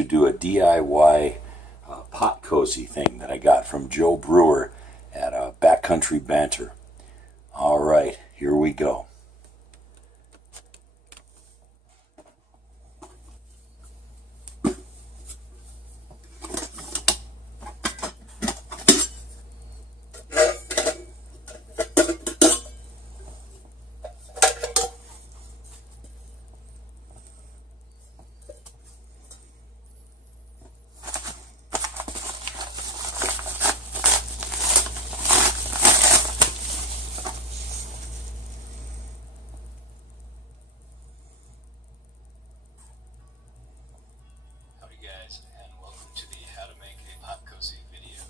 to do a DIY pot cozy thing that I got from Joe Brewer at Backcountry Banter. All right, here we go. Guys, and welcome to the How to Make a Pot Cozy video.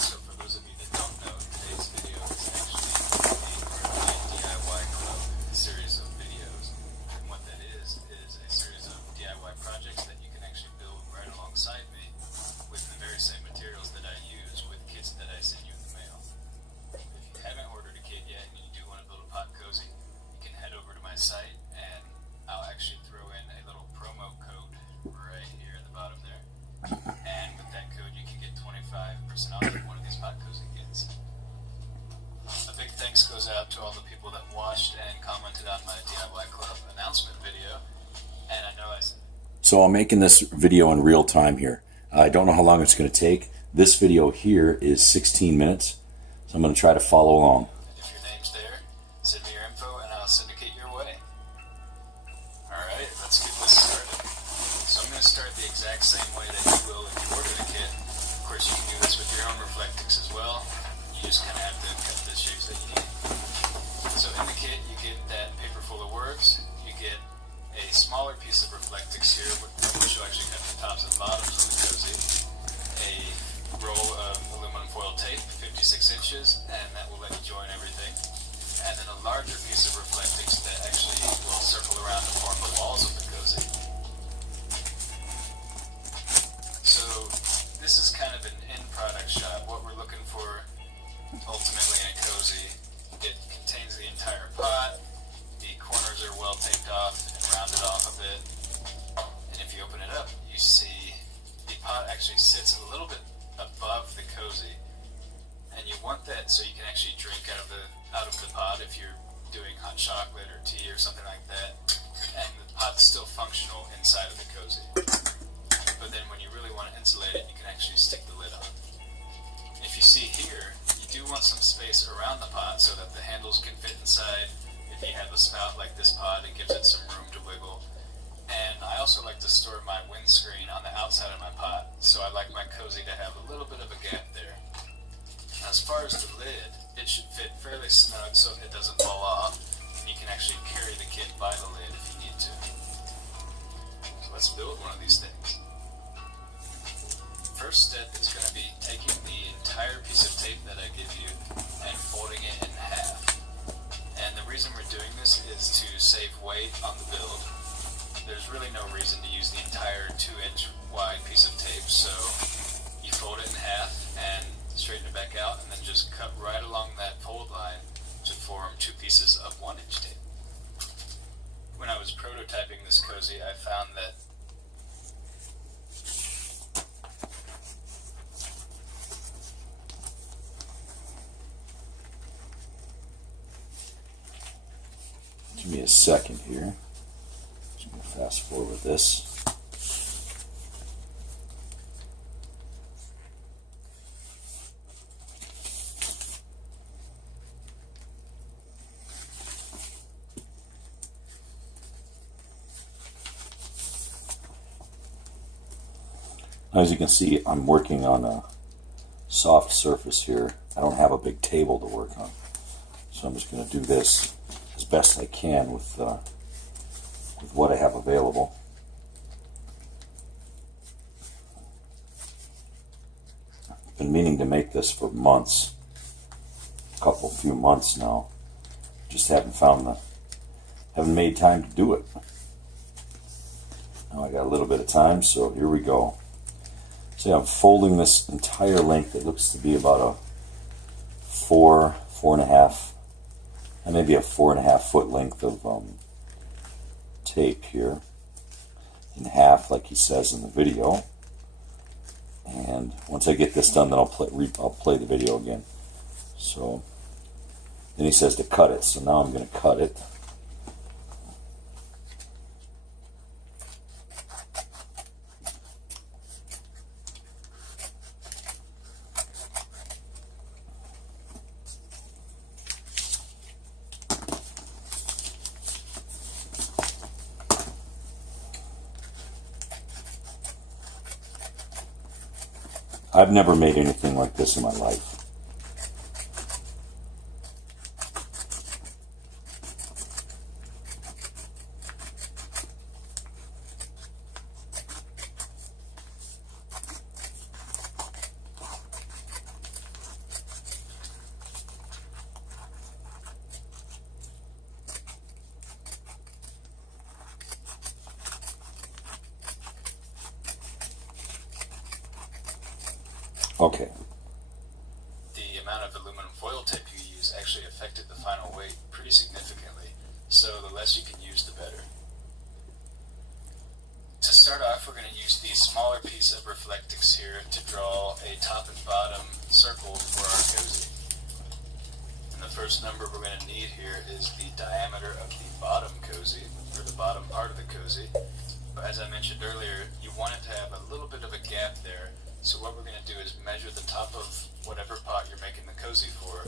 So for those of you that don't know, today's video is actually a part of my DIY Club series of videos. And what that is a series of DIY projects that you can actually build right alongside me with the very same materials that I use with kits that I send you in the mail. If you haven't ordered a kit yet and you do want to build a pot cozy, you can head over to my site and I'll actually throw in a little promo code right here at the bottom there, and with that code you can get 25% off one of these pot cozy kits. A big thanks goes out to all the people that watched and commented on my DIY Club announcement video, and I know So I'm making this video in real time here. I don't know how long it's going to take. This video here is 16 minutes, so I'm going to try to follow along. If your name's there, send me your info and I'll syndicate your way. Alright, let's get this started. So I'm going to start the exact same way that you will if you ordered a kit. Of course you can do this with your own Reflectix as well. You just kind of have to cut the shapes that you need. So in the kit you get that paper full of words. You get a smaller piece of Reflectix here, which will actually cut the tops and bottoms of the cozy. A roll of aluminum foil tape, 56 inches, and that will let you join everything. And then a larger piece of Reflectix that actually will circle around to form the walls of the cozy. So this is kind of an end product shot. What we're looking for ultimately in a cozy, it contains the entire pot. The corners are well taped off and rounded off a bit. And if you open it up, you see the pot actually sits a little bit above the cozy. And you want that so you can actually drink out of the pot if you're doing hot chocolate or tea or something like that. And the pot's still functional inside of the cozy. But then when you really want to insulate it, you can actually stick the lid on. If you see here, you do want some space around the pot so that the handles can fit inside. If you have a spout like this pot, it gives it some room to wiggle. And I also like to store my windscreen on the outside of my pot, so I like my cozy to have a little bit of a gap there. As far as the lid, it should fit fairly snug so it doesn't fall off, and you can actually carry the kit by the lid if you need to. So let's build one of these things. First step is going to be taking the entire piece of tape that I give you and folding it in half. And the reason we're doing this is to save weight on the build. There's really no reason to use the entire 2-inch wide piece of tape, so you fold it in half and straighten it back out, and then just cut right along that fold line to form 2 pieces of 1-inch tape. When I was prototyping this cozy, I found that Give me a second here. Just going to fast forward this. As you can see, I'm working on a soft surface here. I don't have a big table to work on, so I'm just going to do this as best I can with what I have available. I've been meaning to make this for months, a few months now. Just haven't made time to do it. Now I got a little bit of time, so here we go. See, I'm folding this entire length. It looks to be about a 4.5, maybe a 4.5 foot length of tape here. in half like he says in the video. And once I get this done, then I'll play the video again. So then he says to cut it. So now I'm going to cut it. I've never made anything like this in my life. Okay. The amount of aluminum foil tape you use actually affected the final weight pretty significantly, so the less you can use, the better. To start off, we're going to use the smaller piece of Reflectix here to draw a top and bottom circle for our cozy. And the first number we're going to need here is the diameter of the bottom cozy, or the bottom part of the cozy. But as I mentioned earlier, you want it to have a little bit of a gap there. So what we're going to do is measure the top of whatever pot you're making the cozy for,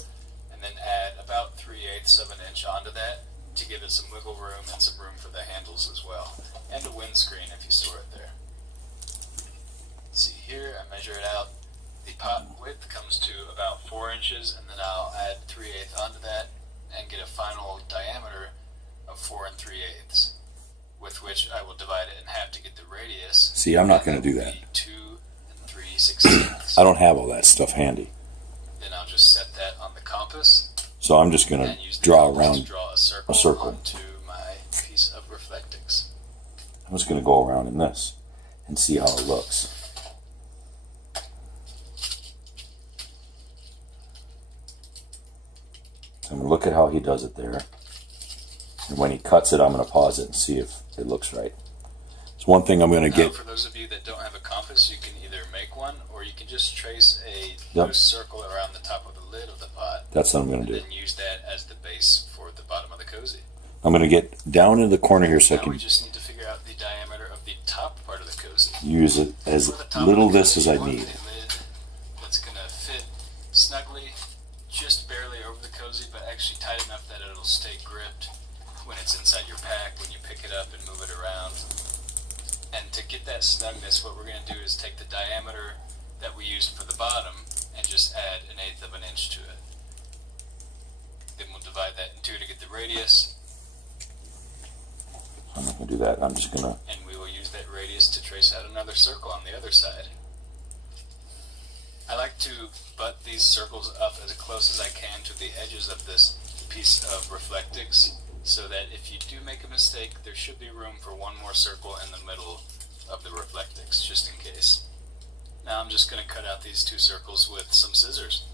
and then add about 3/8 of an inch onto that to give it some wiggle room and some room for the handles as well, and a windscreen if you store it there. See here, I measure it out. The pot width comes to about 4 inches, and then I'll add 3/8 onto that and get a final diameter of 4 3/8, with which I will divide it in half to get the radius. See, I'm not going to do that. 2 3/16. I don't have all that stuff handy. Then I'll just set that on the compass. So I'm just going to draw around a circle. Onto my piece of Reflectix. I'm just going to go around in this and see how it looks. So I'm going to look at how he does it there. And when he cuts it, I'm going to pause it and see if it looks right. It's one thing I'm going to get. For those of you that don't have a compass, you can either make one or you can just trace a Yep. loose circle around the top of the lid of the pot. That's what I'm going to do. And then use that as the base for the bottom of the cozy. I'm going to get down in the corner here so I Now can we just need to figure out the diameter of the top part of the cozy. use it as For the top little of the this cozy, as I you want need. a lid that's going to fit snugly, just barely over the cozy, but actually tight enough that it'll stay gripped when it's inside your pack, when you pick it up and move it around. And to get that snugness, what we're going to do is take the diameter that we used for the bottom and just add 1/8 of an inch to it. Then we'll divide that in 2 to get the radius, I'm not going to do that. I'm just going to. and we will use that radius to trace out another circle on the other side. I like to butt these circles up as close as I can to the edges of this piece of Reflectix, so that if you do make a mistake, there should be room for one more circle in the middle of the Reflectix, just in case. Now I'm just going to cut out these 2 circles with some scissors.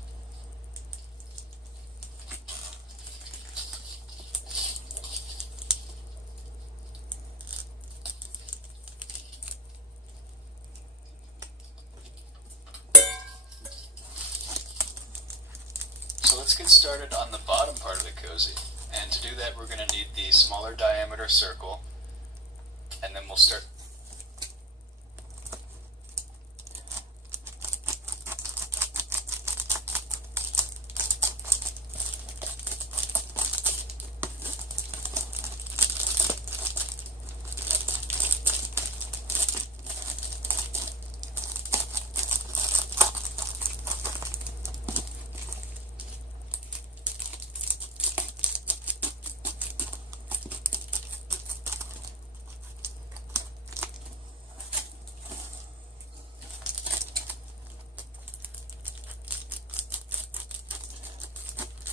So let's get started on the bottom part of the cozy. And to do that, we're going to need the smaller diameter circle, and then we'll start.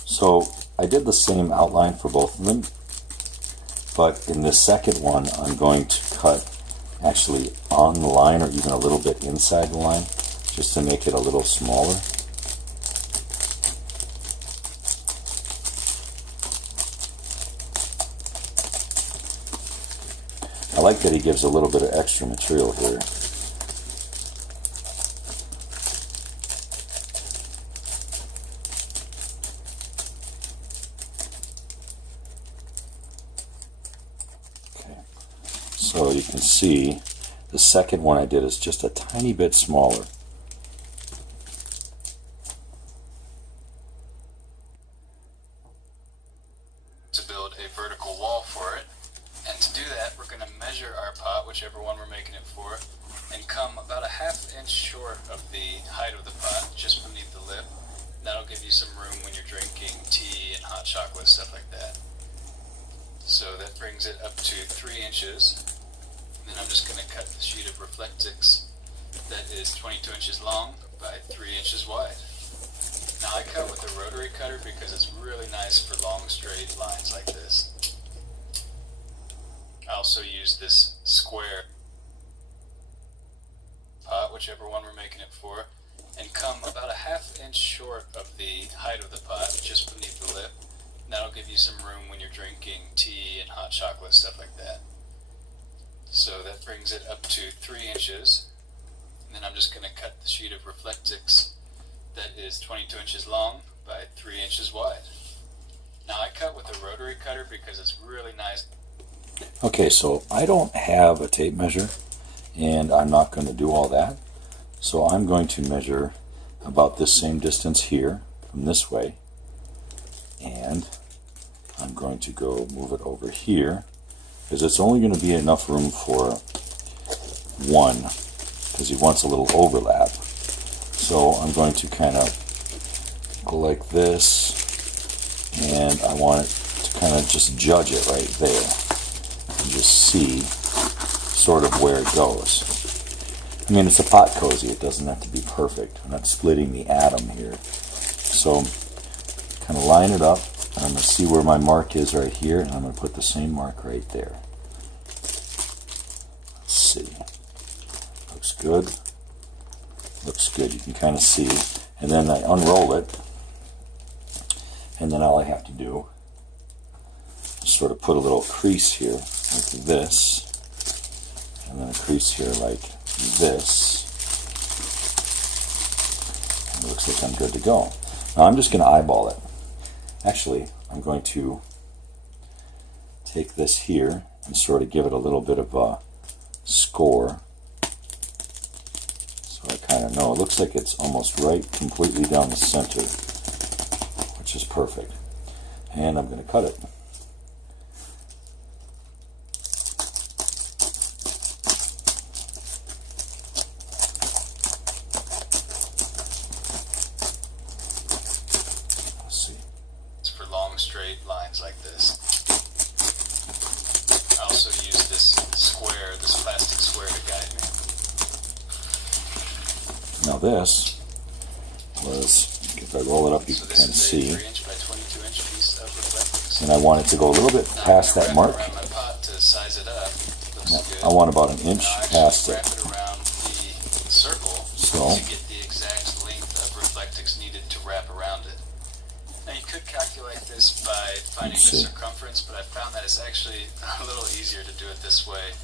So I did the same outline for both of them, but in the second one I'm going to cut actually on the line or even a little bit inside the line just to make it a little smaller. I like that he gives a little bit of extra material here. Okay, so you can see the second one I did is just a tiny bit smaller. To build a vertical wall for it. And to do that, we're going to measure our pot, whichever one we're making it for, and come about a ½ inch short of the height of the pot, just beneath the lip. That'll give you some room when you're drinking tea and hot chocolate, stuff like that. So that brings it up to 3 inches. And then I'm just going to cut the sheet of Reflectix that is 22 inches long by 3 inches wide. Now I cut with a rotary cutter because it's really nice for long straight lines like this. I also use this square pot, whichever one we're making it for, and come about a ½ inch short of the height of the pot, just beneath the lip. And that'll give you some room when you're drinking tea and hot chocolate, stuff like that. So that brings it up to 3 inches. And then I'm just going to cut the sheet of Reflectix that is 22 inches long by 3 inches wide. Now I cut with a rotary cutter because it's really nice. Okay, so I don't have a tape measure, and I'm not going to do all that. So I'm going to measure about this same distance here from this way, and I'm going to go move it over here because it's only going to be enough room for one because he wants a little overlap. So I'm going to kind of go like this, and I want it to kind of just judge it right there and just see sort of where it goes. I mean, it's a pot cozy. It doesn't have to be perfect. I'm not splitting the atom here. So kind of line it up, and I'm going to see where my mark is right here, and I'm going to put the same mark right there. Let's see. Looks good. Looks good. You can kind of see. And then I unroll it, and then all I have to do is sort of put a little crease here like this, and then a crease here like this. And it looks like I'm good to go. Now I'm just going to eyeball it. Actually, I'm going to take this here and sort of give it a little bit of a score. So I kind of know. It looks like it's almost right completely down the center, which is perfect. And I'm going to cut it. Straight lines like this. I also use this square, this plastic square to guide me. Now this was, if I roll it up you can kind of see, 3-inch by 22-inch piece of Reflectix. And I want it to go a little bit past that mark. Around my pot to size it up. Looks good. I want about an inch past wrap it. it around the circle So to get the exact length of Reflectix needed to wrap around it. Now you could calculate this by finding the circumference, but I found that it's actually a little easier to do it this way,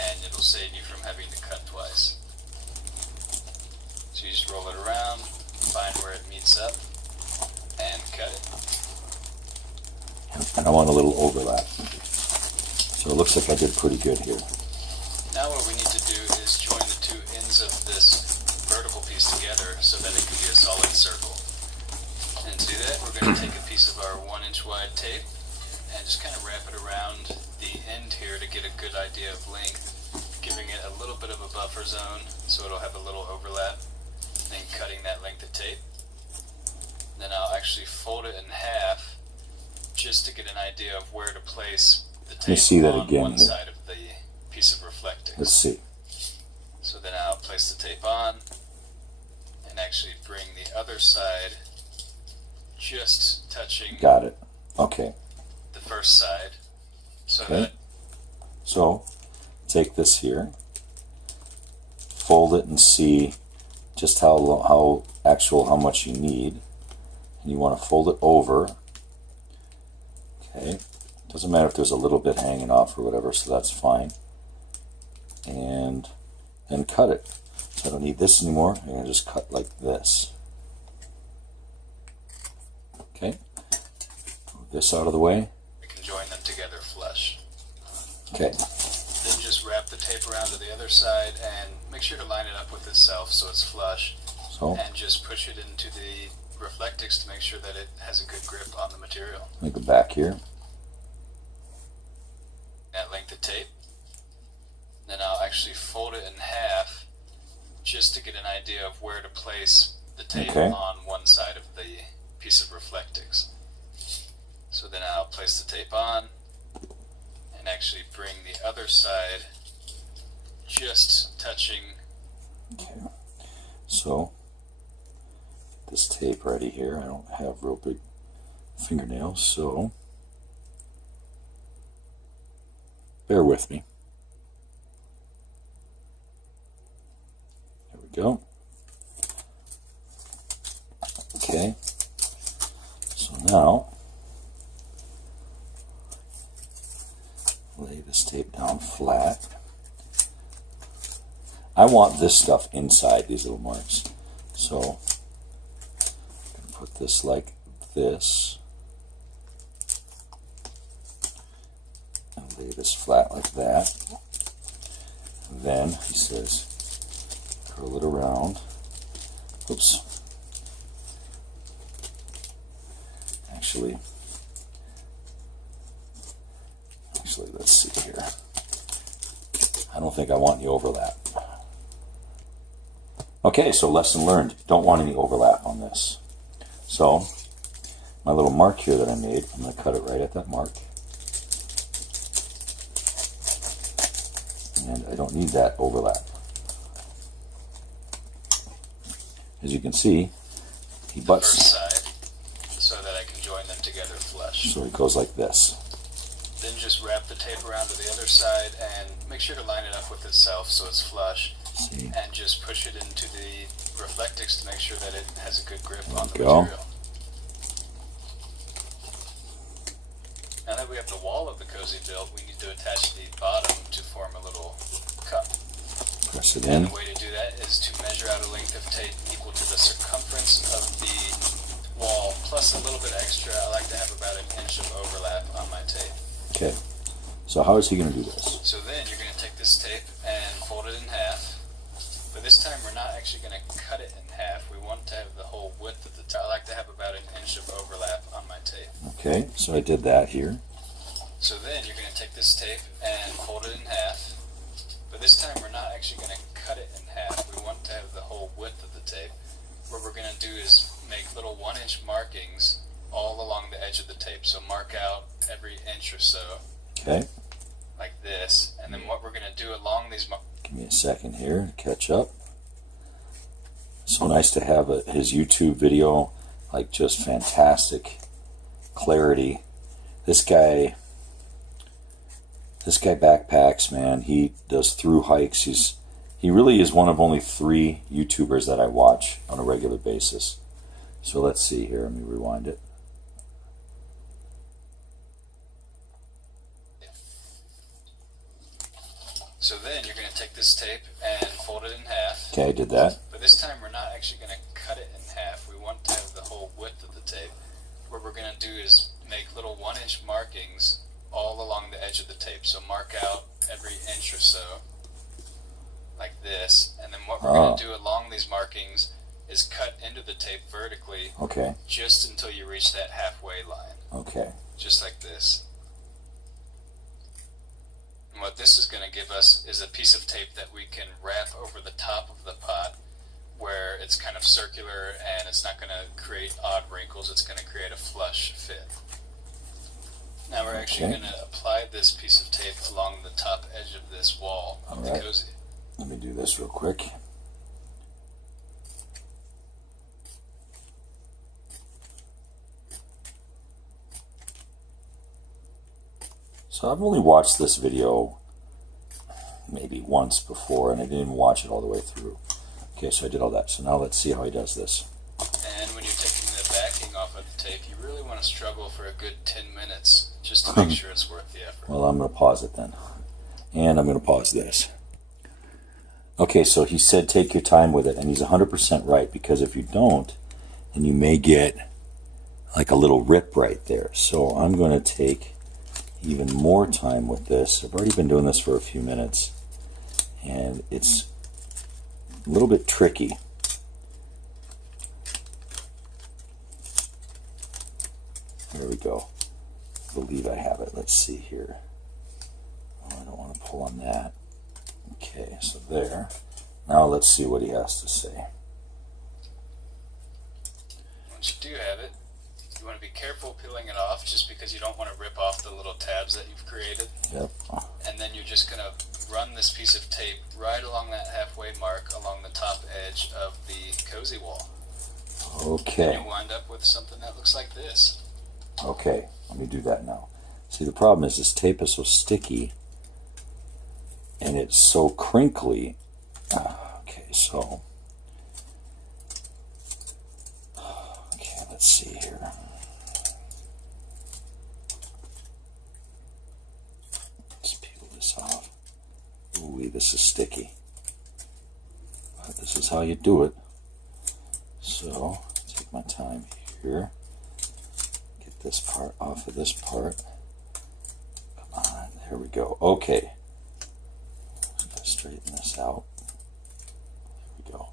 and it'll save you from having to cut twice. So you just roll it around, find where it meets up, and cut it. And I want a little overlap. So it looks like I did pretty good here. Now what we need to do is join the two ends of this vertical piece together so that it can be a solid circle. And to do that, we're going to take a piece of our 1-inch wide tape and just kind of wrap it around the end here to get a good idea of length, giving it a little bit of a buffer zone so it'll have a little overlap, then cutting that length of tape. Then I'll actually fold it in half just to get an idea of where to place the tape on one side of the piece of Reflectix. Let's see. So then I'll place the tape on and actually bring the other side just touching. Got it. Okay. The first side. So okay. that. So take this here, fold it, and see just how much you need. And you want to fold it over. Okay. Doesn't matter if there's a little bit hanging off or whatever, so that's fine. and then cut it. So I don't need this anymore. I'm going to just cut like this. Okay, move this out of the way. We can join them together flush. Okay. Then just wrap the tape around to the other side and make sure to line it up with itself so it's flush. So, and just push it into the Reflectix to make sure that it has a good grip on the material. let me go back here. That length of tape. Then I'll actually fold it in half just to get an idea of where to place the tape on one side of the piece of Reflectix. So then I'll place the tape on and actually bring the other side just touching. Okay. So, this tape ready here. I don't have real big fingernails, so bear with me. There we go. Okay. So now, lay this tape down flat. I want this stuff inside these little marks. So, I'm going to put this like this. And lay this flat like that. And then, he says, curl it around. Oops. Actually, let's see here. I don't think I want any overlap. Okay, so lesson learned. Don't want any overlap on this. So, my little mark here that I made, I'm going to cut it right at that mark. And I don't need that overlap. As you can see, he butts. The first side so that I can join them together flush. So he goes like this. Then just wrap the tape around to the other side and make sure to line it up with itself so it's flush. See. And just push it into the Reflectix to make sure that it has a good grip on the go. material. Now that we have the wall of the cozy built, we need to attach the bottom to form a little cup. Press it And in. the way to do that is to measure out a length of tape equal to the circumference of the wall plus a little bit extra. I like to have about an inch of overlap on my tape. Okay. So how is he going to do this? So then you're going to take this tape and fold it in half. But this time we're not actually going to cut it in half. We want to have the whole width of the tape. I like to have about an inch of overlap on my tape. Okay, so I did that here. So then you're going to take this tape and fold it in half. But this time we're not actually going to cut it in half. We want to have the whole width of the tape. What we're going to do is make little 1-inch markings all along the edge of the tape. So mark out every inch or so. Okay. Like this. And then what we're going to do along these markings. Give me a second here to catch up. So nice to have his YouTube video, like just fantastic clarity. This guy backpacks, man. He does through hikes. He really is one of only 3 YouTubers that I watch on a regular basis. So let's see here. Let me rewind it. So then you're going to take this tape and fold it in half. Okay, I did that. But this time we're not actually going to cut it in half. We want to have the whole width of the tape. What we're going to do is make little 1-inch markings all along the edge of the tape. So mark out every inch or so. Like this. And then what we're going to do along these markings is cut into the tape vertically. Okay. Just until you reach that halfway line. Okay. Just like this. And what this is going to give us is a piece of tape that we can wrap over the top of the pot where it's kind of circular and it's not going to create odd wrinkles. It's going to create a flush fit. Now we're actually going to apply this piece of tape along the top edge of this wall of the cozy. Let me do this real quick. So I've only watched this video maybe once before, and I didn't watch it all the way through. Okay, so I did all that. So now let's see how he does this. And when you're taking the backing off of the tape, you really want to struggle for a good 10 minutes just to make sure it's worth the effort. Well, I'm going to pause it then. And I'm going to pause this. Okay, so he said take your time with it, and he's 100% right, because if you don't, then you may get like a little rip right there. So I'm going to take even more time with this. I've already been doing this for a few minutes, and it's a little bit tricky. There we go. I believe I have it. Let's see here. Oh, I don't want to pull on that. Okay, so there. Now let's see what he has to say. Once you do have it, you want to be careful peeling it off, just because you don't want to rip off the little tabs that you've created. Yep. And then you're just going to run this piece of tape right along that halfway mark along the top edge of the cozy wall. Okay. And you'll wind up with something that looks like this. Okay, let me do that now. See, the problem is this tape is so sticky and it's so crinkly. Okay, so okay, let's see here. Let's peel this off. Ooh, this is sticky. But this is how you do it. So, take my time here. Get this part off of this part. Come on, there we go. Okay. Straighten this out. There we go.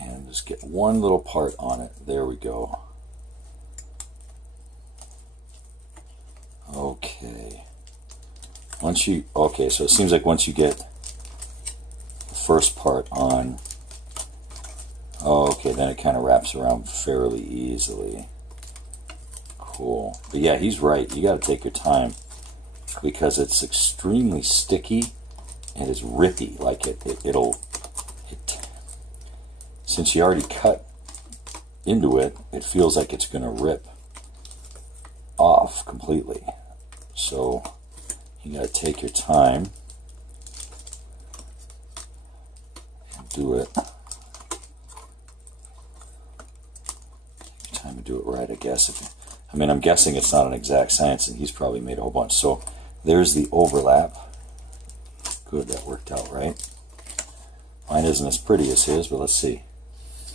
And just get one little part on it. There we go. Okay. Okay, so it seems like once you get the first part on, okay, then it kind of wraps around fairly easily. Cool. But yeah, he's right. You got to take your time, because it's extremely sticky and it's rippy. Like since you already cut into it, it feels like it's going to rip off completely. So you got to take your time and do it. Take your time to do it right, I guess. I mean, I'm guessing it's not an exact science, and he's probably made a whole bunch. So there's the overlap. Good, that worked out right. Mine isn't as pretty as his, but let's see.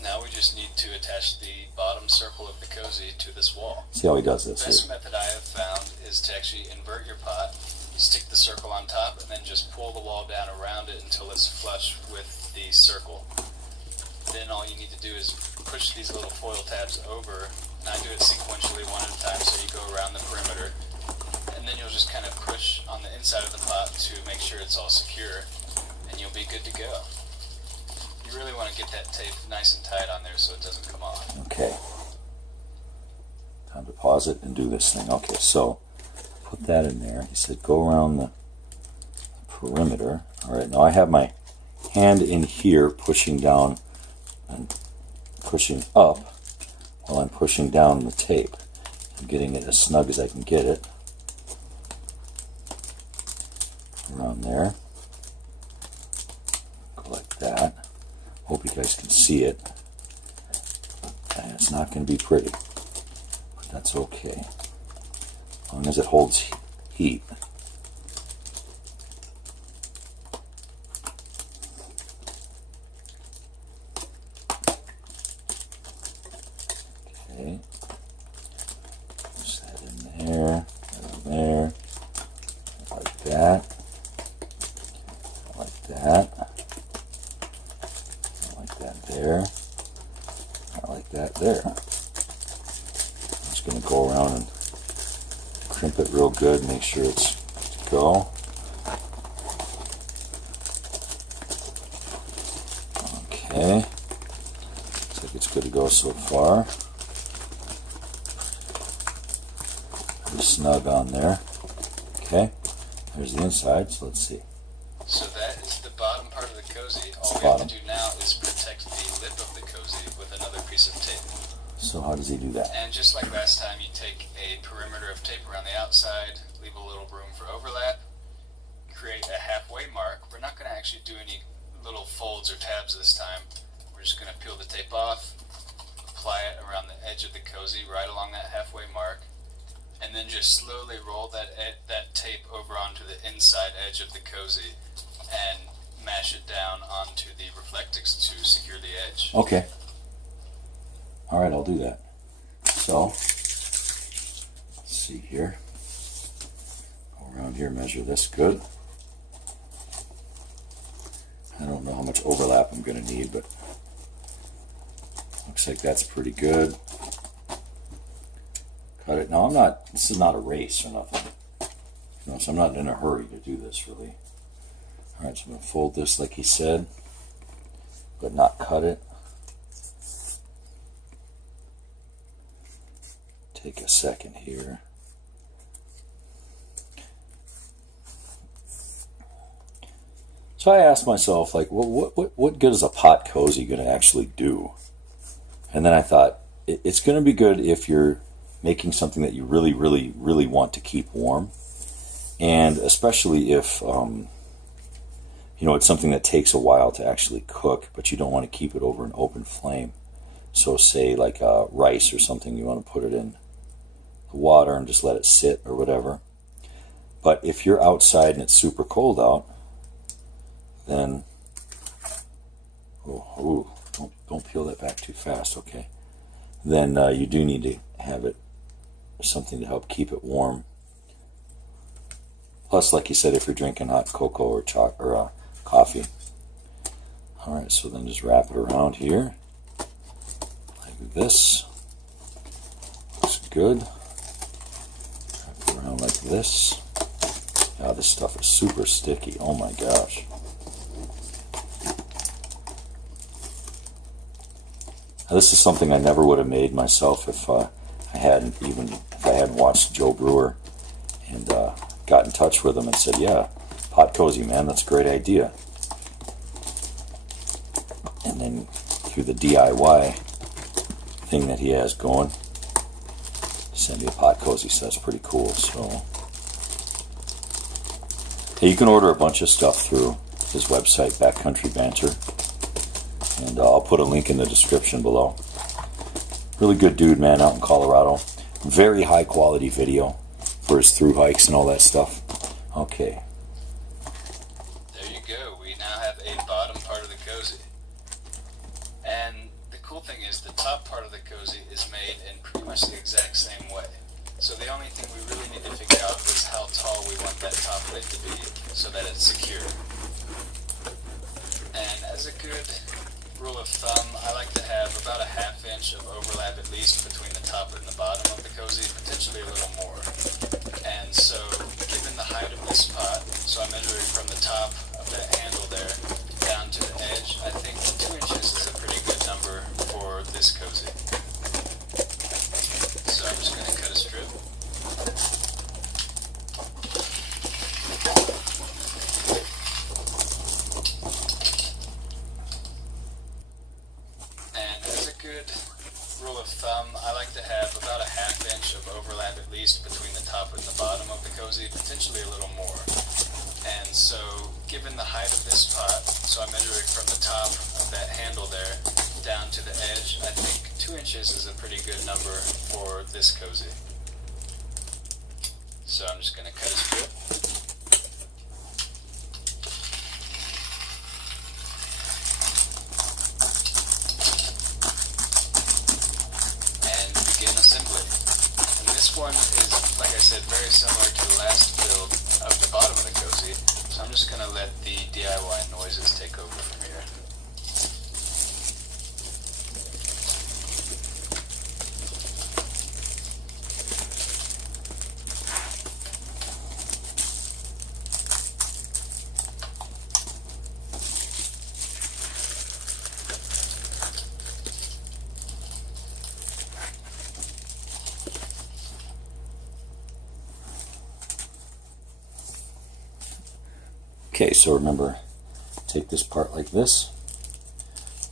Now we just need to attach the bottom circle of the cozy to this wall. See how he does this. The best method I have found is to actually invert your pot, stick the circle on top, and then just pull the wall down around it until it's flush with the circle. Then all you need to do is push these little foil tabs over, and I do it sequentially one at a time, so you go around the perimeter, and then you'll just kind of push on the inside of the pot to make sure it's all secure, and you'll be good to go. You really want to get that tape nice and tight on there so it doesn't come off. Okay. Time to pause it and do this thing. Okay, so put that in there. He said go around the perimeter. All right, now I have my hand in here pushing down and pushing up while I'm pushing down the tape. I'm getting it as snug as I can get it. Around there. Go like that. Hope you guys can see it. And it's not going to be pretty, but that's okay, as long as it holds heat. Okay, push that in there, like that, like that. There, not like that there. I'm just going to go around and crimp it real good, make sure it's good to go. Okay, looks like it's good to go so far. Pretty snug on there. Okay, there's the inside, so let's see. So that is the bottom part of the cozy. All we have to do now is protect the lip of the cozy with another piece of tape. So how does he do that? And just like last time, you take a perimeter of tape around the outside, leave a little room for overlap, create a halfway mark. We're not going to actually do any little folds or tabs this time. We're just going to peel the tape off, apply it around the edge of the cozy right along that halfway mark, and then just slowly roll that tape over onto the inside edge of the cozy and mash it down onto the Reflectix to secure the edge. Okay. All right, I'll do that. So, let's see here. Go around here, measure this good. I don't know how much overlap I'm going to need, but looks like that's pretty good. Cut it. Now, this is not a race or nothing. You know, so I'm not in a hurry to do this, really. All right, so I'm going to fold this like he said, but not cut it. Take a second here. So I asked myself, like, what good is a pot cozy going to actually do? And then I thought, it's going to be good if you're making something that you really, really, really want to keep warm. And especially if, you know, it's something that takes a while to actually cook, but you don't want to keep it over an open flame. So say like rice or something, you want to put it in the water and just let it sit or whatever. But if you're outside and it's super cold out, then, don't peel that back too fast, okay? Then you do need to have it, something to help keep it warm. Plus, like you said, if you're drinking hot cocoa or coffee. All right, so then just wrap it around here like this. Looks good. Wrap it around like this. Now this stuff is super sticky. Oh my gosh. Now, this is something I never would have made myself if I hadn't watched Joe Brewer and got in touch with him and said, yeah, pot cozy, man, that's a great idea. And then through the DIY thing that he has going, send me a pot cozy, so that's pretty cool. So yeah, you can order a bunch of stuff through his website, Backcountry Banter, and I'll put a link in the description below. Really good dude, man, out in Colorado. Very high quality video for his through hikes and all that stuff. Okay. There you go. We now have a bottom part of the cozy. And the cool thing is the top part of the cozy is made in pretty much the exact same way. So the only thing we really need to figure out is how tall we want that top lid to be so that it's secure. And as a good rule of thumb, I like to have about a ½ inch of overlap at least between the top and the bottom of the cozy, potentially a little more. And so, given the height of this pot, so I'm measuring from the top of that handle there down to the edge, I think 2 inches is a pretty good number for this cozy. So I'm just going to cut a strip. Rule of thumb, I like to have about a ½ inch of overlap at least between the top and the bottom of the cozy, potentially a little more. And so, given the height of this pot, so I'm measuring from the top of that handle there down to the edge, I think 2 inches is a pretty good number for this cozy. So I'm just going to cut a strip. This one is, like I said, very similar to the last build of the bottom of the cozy, so I'm just going to let the DIY noises take over from here. Okay, so remember, take this part like this,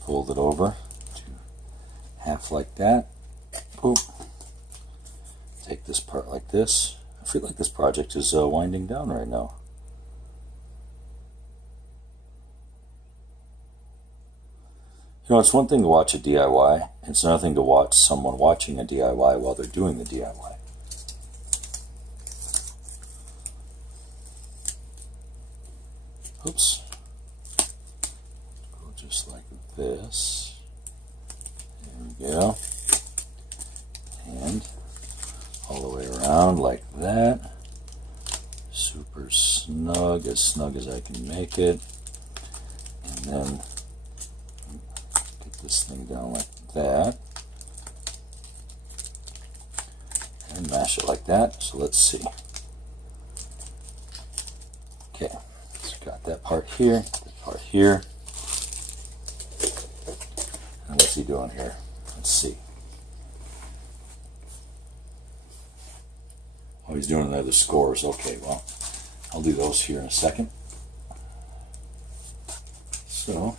fold it over to half like that, boom. Take this part like this. I feel like this project is winding down right now. You know, it's one thing to watch a DIY, and it's another thing to watch someone watching a DIY while they're doing the DIY. Oops. just like this. There we go. And all the way around like that. Super snug as I can make it. And then get this thing down like that. And mash it like that. So let's see. Okay, so got that part here, that part here. And what's he doing here? Let's see. Oh, he's doing the other scores. Okay, well, I'll do those here in a second. So,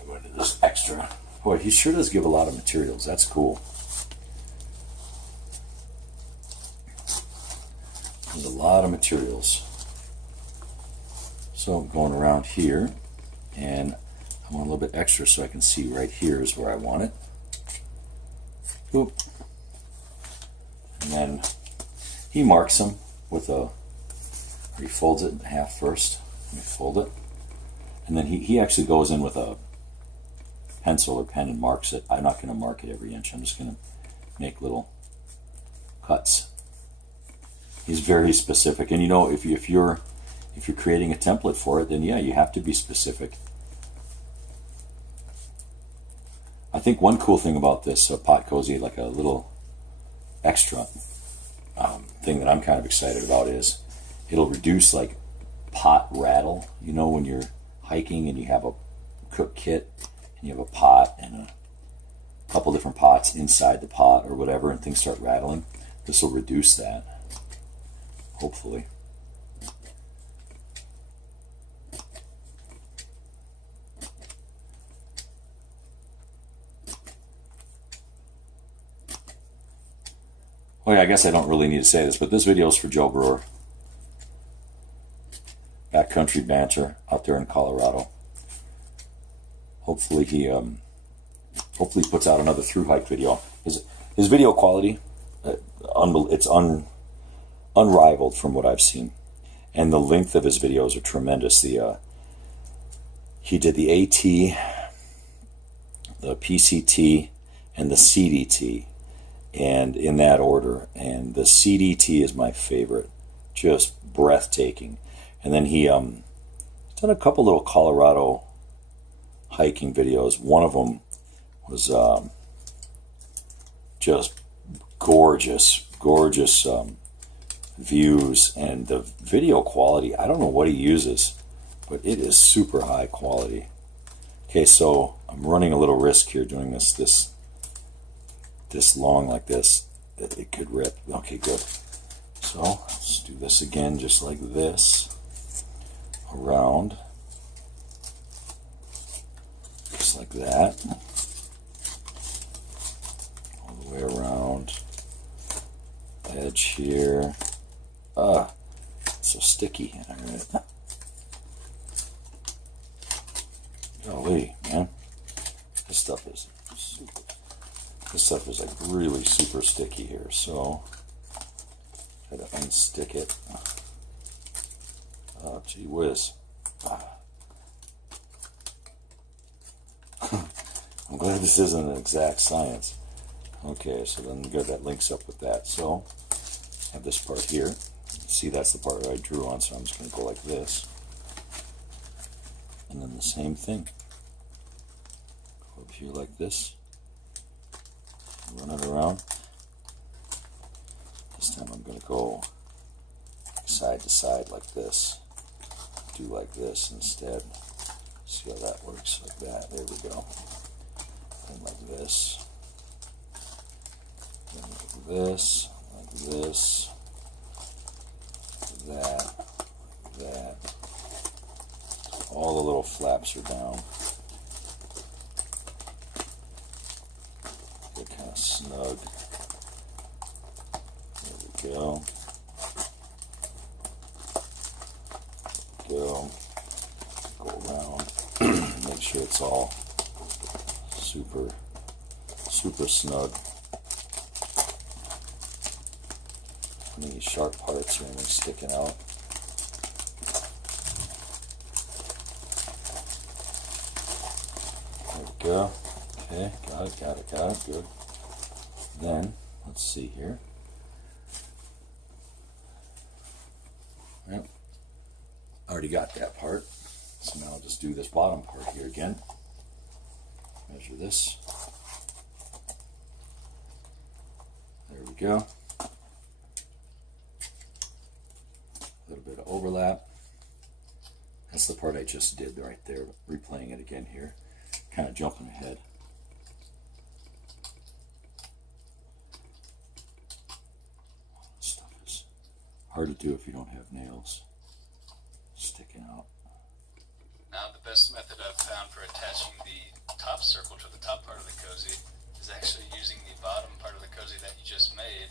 I'm going to do this extra. Boy, he sure does give a lot of materials. That's cool. There's a lot of materials. So I'm going around here, and I want a little bit extra so I can see right here is where I want it. Boop. And then he marks them with a, or he folds it in half first. Let me fold it. And then he actually goes in with a pencil or pen and marks it. I'm not going to mark it every inch. I'm just going to make little cuts. He's very specific. And you know, if you're creating a template for it, then yeah, you have to be specific. I think one cool thing about this Pot Cozy, like a little extra thing that I'm kind of excited about, is it'll reduce like pot rattle. You know, when you're hiking and you have a cook kit and you have a pot and a couple different pots inside the pot or whatever, and things start rattling, this will reduce that, hopefully. Oh yeah, I guess I don't really need to say this, but this video is for Joe Brewer. Backcountry banter out there in Colorado. Hopefully he puts out another through hike video. His video quality, it's unrivaled from what I've seen, and the length of his videos are tremendous. He did the AT, the PCT, and the CDT. And in that order, and the CDT is my favorite, just breathtaking. And then he's done a couple little Colorado hiking videos. One of them was just gorgeous views, and the video quality, I don't know what he uses, but it is super high quality. Okay, so I'm running a little risk here doing this long like this, that it could rip. Okay, good. So let's do this again, just like this, around, just like that, all the way around, edge here. It's so sticky. All right. Golly, man, this stuff is like really super sticky here, so try to unstick it. Oh, gee whiz. I'm glad this isn't an exact science. Okay, so then good, that links up with that. So I have this part here. See, that's the part that I drew on, so I'm just going to go like this. And then the same thing. Go over here like this. Run it around. This time I'm going to go side to side like this. Do like this instead. See how that works, like that. There we go. And like this. And like this. Like this. Like that. Like that. All the little flaps are down. Kind of snug. There we go. Go around. Make sure it's all super snug. Any sharp parts or anything sticking out. go. Okay, got it, good. Then, let's see here. Yep, already got that part. So now I'll just do this bottom part here again. Measure this. There we go. A little bit of overlap. That's the part I just did right there, replaying it again here. Kind of jumping ahead. This stuff is hard to do if you don't have nails sticking out. Now, the best method I've found for attaching the top circle to the top part of the cozy is actually using the bottom part of the cozy that you just made,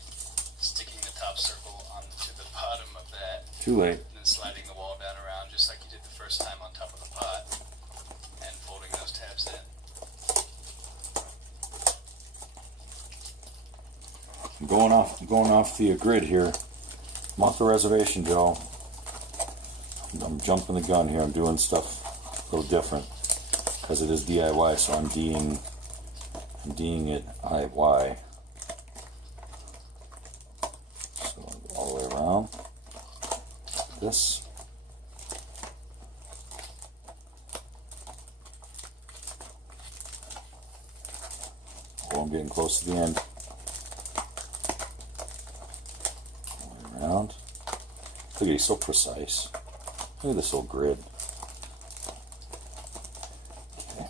sticking the top circle onto the bottom of that. Too late. And then sliding the wall down around just like you did the first time on top of the pot, and folding those tabs in. I'm going off the grid here. I'm off the reservation, Joe. I'm jumping the gun here. I'm doing stuff a little different because it is DIY, so I'm D'ing it IY. So I'll go all the way around. This. Oh, I'm getting close to the end. All the way around. Look at he's so precise. Look at this little grid. Okay.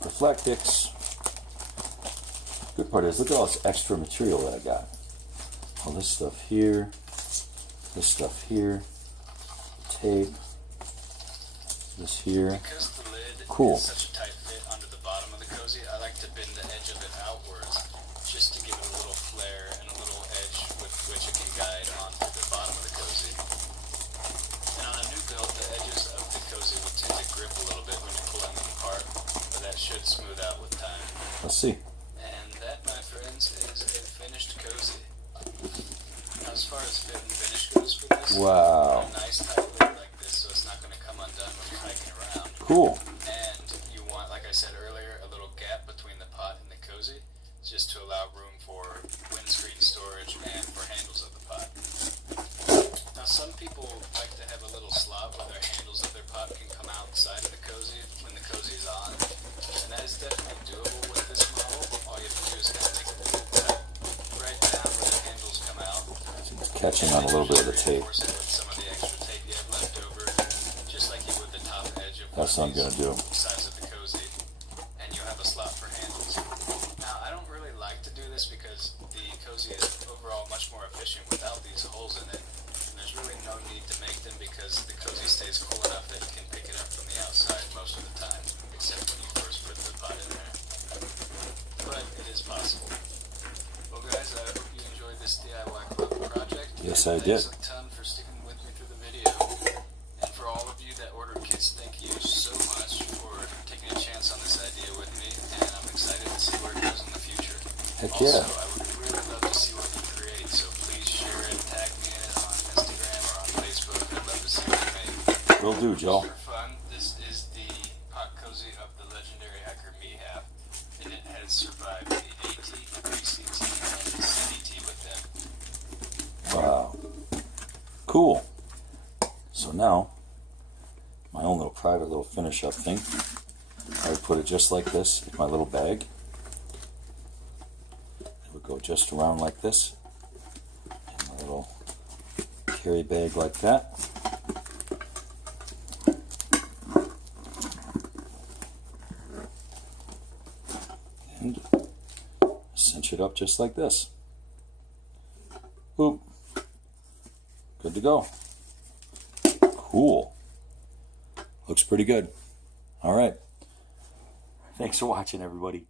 Reflectix. Good part is, look at all this extra material that I got. All this stuff here, tape, this here. Because the lid Cool. is such a tight fit under the bottom of the cozy, I like to bend the edge of it outwards just to give it a little flare and a little edge with which it can guide onto the bottom of the cozy. And on a new build, the edges of the cozy will tend to grip a little bit when you're pulling them apart, but that should smooth out with time. Let's see. And that, my friends, is a finished cozy. Now, as far as fit and finish goes for this, Wow. a nice tight lid like this so it's not going to come undone when you're hiking around. Cool. And you want, like I said earlier, a little gap between the pot and the cozy, just to allow room for windscreen storage and for handles of the pot. Now, some people like to have a little slot where their handles of their pot can come outside of the cozy when the cozy is on, and that is definitely doable with this model. All you have to do is kind of make a little cut right down where the handles come out. It's catching on a little bit of the tape. Reinforce it with some of the extra tape you have left over, just like you would the top edge of That's what I'm gonna do. sides of the cozy, and you have a slot for handles. Now, I don't really like to do this because the cozy is overall much more efficient without these holes in it, and there's really no need to make them because the cozy stays cool enough that you can pick it up from the outside most of the time, except when you first put the pot in there. But it is possible. Well, guys, I hope you enjoyed this DIY project. Yes, I did. Thanks a ton for sticking with me through the video. And for all of you that ordered kits, thank you so much for taking a chance on this idea with me, and I'm excited to see where it goes in the future. Heck Also, yeah. I would really love to see what you create, so please share it, tag me in it on Instagram or on Facebook. I'd love to see what you make. Will do, Joe. For fun, this is the pot cozy of the legendary hiker Mihap, and it has survived the AT, PCT, and the CDT with them. Wow. Cool. So now, my own little private little finish up thing. I would put it just like this in my little bag. It would go just around like this. In my little carry bag like that. And cinch it up just like this. Boop. Good to go. Cool. Looks pretty good. All right. Thanks for watching, everybody.